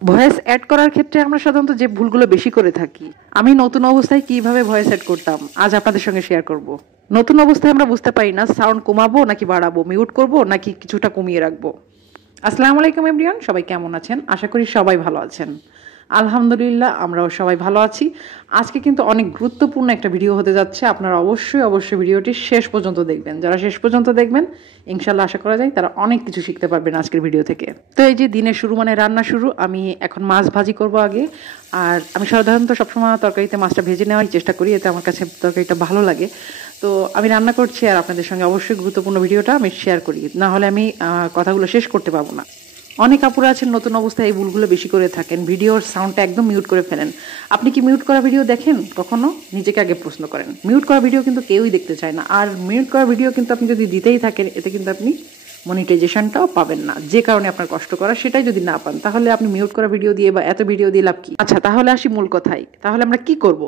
Voice add করার ক্ষেত্রে আমরা সাধারণত যে ভুলগুলো বেশি করে থাকি, আমি নতুন অবস্থায় কিভাবে ভয়েস অ্যাড করতাম আজ আপনাদের সঙ্গে শেয়ার করব। নতুন অবস্থায় আমরা বুঝতে পারি না সাউন্ড কমাবো নাকি বাড়াবো, মিউট করব নাকি কিছুটা কমিয়ে রাখবো। আসসালামু আলাইকুম এভরিওয়ান, সবাই কেমন আছেন? আশা করি সবাই ভালো আছেন। আলহামদুলিল্লাহ, আমরাও সবাই ভালো আছি। আজকে কিন্তু অনেক গুরুত্বপূর্ণ একটা ভিডিও হতে যাচ্ছে। আপনারা অবশ্যই ভিডিওটি শেষ পর্যন্ত দেখবেন। যারা শেষ পর্যন্ত দেখবেন ইনশাল্লাহ আশা করা যায় তারা অনেক কিছু শিখতে পারবেন আজকের ভিডিও থেকে। তো এই যে দিনের শুরু মানে রান্না শুরু, আমি এখন মাছ ভাজি করব আগে। আর আমি সাধারণত সবসময় তরকারিতে মাছটা ভেজে নেওয়ার চেষ্টা করি, এতে আমার কাছে তরকারিটা ভালো লাগে। তো আমি রান্না করছি আর আপনাদের সঙ্গে অবশ্যই গুরুত্বপূর্ণ ভিডিওটা আমি শেয়ার করি, না হলে আমি কথাগুলো শেষ করতে পারবো না। অনেক আপুরা আছেন নতুন অবস্থায় এই ভুলগুলো বেশি করে থাকেন, ভিডিওর সাউন্ডটা একদম মিউট করে ফেলেন। আপনি কি মিউট করা ভিডিও দেখেন কখনো? নিজেকে আগে প্রশ্ন করেন। মিউট করা ভিডিও কিন্তু কেউই দেখতে চায় না, আর মিউট করা ভিডিও কিন্তু আপনি যদি দিতেই থাকেন এতে কিন্তু আপনি মনিটাইজেশনটাও পাবেন না। যে কারণে আপনার কষ্ট করা সেটাই যদি না পান, তাহলে আপনি মিউট করা ভিডিও দিয়ে বা এত ভিডিও দিয়ে লাভ কি? আচ্ছা, তাহলে আসি মূল কথায়। তাহলে আমরা কি করব?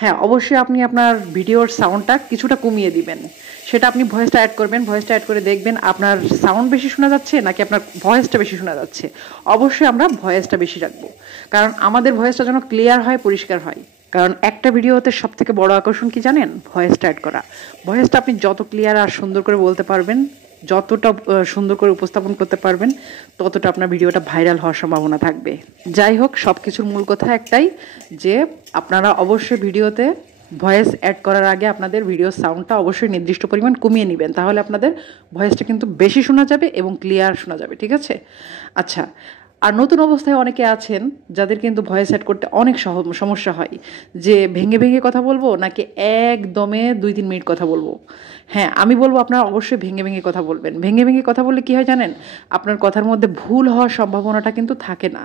হ্যাঁ, অবশ্যই আপনি আপনার ভিডিওর সাউন্ডটা কিছুটা কমিয়ে দিবেন। সেটা আপনি ভয়েসটা অ্যাড করবেন, ভয়েসটা অ্যাড করে দেখবেন আপনার সাউন্ড বেশি শোনা যাচ্ছে নাকি আপনার ভয়েসটা বেশি শোনা যাচ্ছে। অবশ্যই আমরা ভয়েসটা বেশি রাখবো, কারণ আমাদের ভয়েসটা যেন ক্লিয়ার হয়, পরিষ্কার হয়। কারণ একটা ভিডিওতে সব থেকে বড় আকর্ষণ কি জানেন? ভয়েসটা অ্যাড করা। ভয়েসটা আপনি যত ক্লিয়ার আর সুন্দর করে বলতে পারবেন, যতটা সুন্দর করে উপস্থাপন করতে পারবেন, ততটা আপনার ভিডিওটা ভাইরাল হওয়ার সম্ভাবনা থাকবে। যাই হোক, সব কিছুর মূল কথা একটাই, যে আপনারা অবশ্যই ভিডিওতে ভয়েস অ্যাড করার আগে আপনাদের ভিডিও সাউন্ডটা অবশ্যই নির্দিষ্ট পরিমাণ কমিয়ে নেবেন, তাহলে আপনাদের ভয়েসটা কিন্তু বেশি শোনা যাবে এবং ক্লিয়ার শোনা যাবে। ঠিক আছে? আচ্ছা, আর নতুন অবস্থায় অনেকে আছেন যাদের কিন্তু ভয়েস অ্যাড করতে অনেক সমস্যা হয়, যে ভেঙে ভেঙে কথা বলবো নাকি একদমে 2-3 মিনিট কথা বলবো। হ্যাঁ, আমি বলবো আপনারা অবশ্যই ভেঙে ভেঙে কথা বলবেন। ভেঙে ভেঙে কথা বললে কি হয় জানেন? আপনার কথার মধ্যে ভুল হওয়ার সম্ভাবনাটা কিন্তু থাকে না।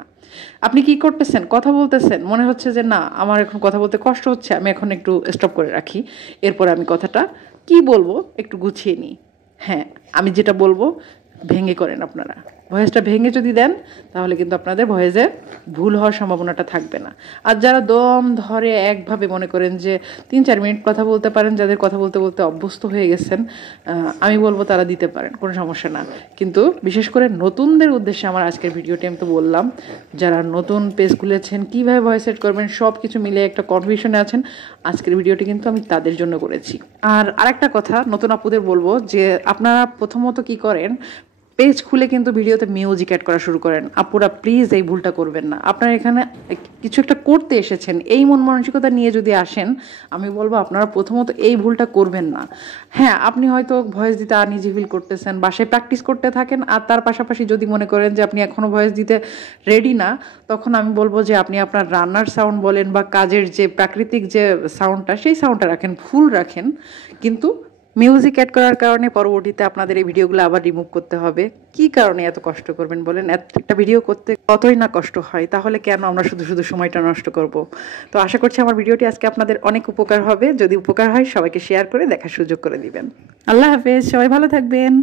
আপনি কি করতেছেন? কথা বলতেছেন, মনে হচ্ছে যে না, আমার এখন কথা বলতে কষ্ট হচ্ছে, আমি এখন একটু স্টপ করে রাখি, এরপর আমি কথাটা কি বলবো একটু গুছিয়ে নিই। হ্যাঁ, আমি যেটা বলবো ভেঙে করেন আপনারা। ভয়েসটা ভেঙে যদি দেন তাহলে কিন্তু আপনাদের ভয়েসে ভুল হওয়ার সম্ভাবনাটা থাকবে না। আর যারা দম ধরে একভাবে মনে করেন যে 3-4 মিনিট কথা বলতে পারেন, যাদের কথা বলতে বলতে অভ্যস্ত হয়ে গেছেন, আমি বলবো তারা দিতে পারেন, কোনো সমস্যা না। কিন্তু বিশেষ করে নতুনদের উদ্দেশ্যে আমার আজকের ভিডিওটি আমি তো বললাম, যারা নতুন পেজ খুলেছেন কীভাবে ভয়েস সেট করবেন সব কিছু মিলে একটা কনফিউশনে আছেন, আজকের ভিডিওটি কিন্তু আমি তাদের জন্য করেছি। আর আরেকটা কথা নতুন আপুদের বলবো, যে আপনারা প্রথমত কি করেন, পেজ খুলে কিন্তু ভিডিওতে মিউজিক অ্যাড করা শুরু করেন। আপুরা প্লিজ এই ভুলটা করবেন না। আপনারা এখানে কিছু একটা করতে এসেছেন, এই মন মানসিকতা নিয়ে যদি আসেন, আমি বলবো আপনারা প্রথমত এই ভুলটা করবেন না। হ্যাঁ, আপনি হয়তো ভয়েস দিতে আনইজি ফিল করতেছেন, বাসায় প্র্যাকটিস করতে থাকেন, আর তার পাশাপাশি যদি মনে করেন যে আপনি এখনও ভয়েস দিতে রেডি না, তখন আমি বলবো যে আপনি আপনার রান্নার সাউন্ড বলেন বা কাজের যে প্রাকৃতিক যে সাউন্ডটা, সেই সাউন্ডটা রাখেন, ফুল রাখেন। কিন্তু মিউজিক অ্যাড করার কারণে পরবর্তীতে আপনাদের এই ভিডিওগুলো আবার রিমুভ করতে হবে। কি কারণে এত কষ্ট করবেন বলেন? একটা ভিডিও করতে কতই না কষ্ট হয়, তাহলে কেন আমরা শুধু সময়টা নষ্ট করব? তো আশা করছি আমার ভিডিওটি আজকে আপনাদের অনেক উপকার হবে। যদি উপকার হয় সবাইকে শেয়ার করে দেখার সুযোগ করে দিবেন। আল্লাহ হাফেজ, সবাই ভালো থাকবেন।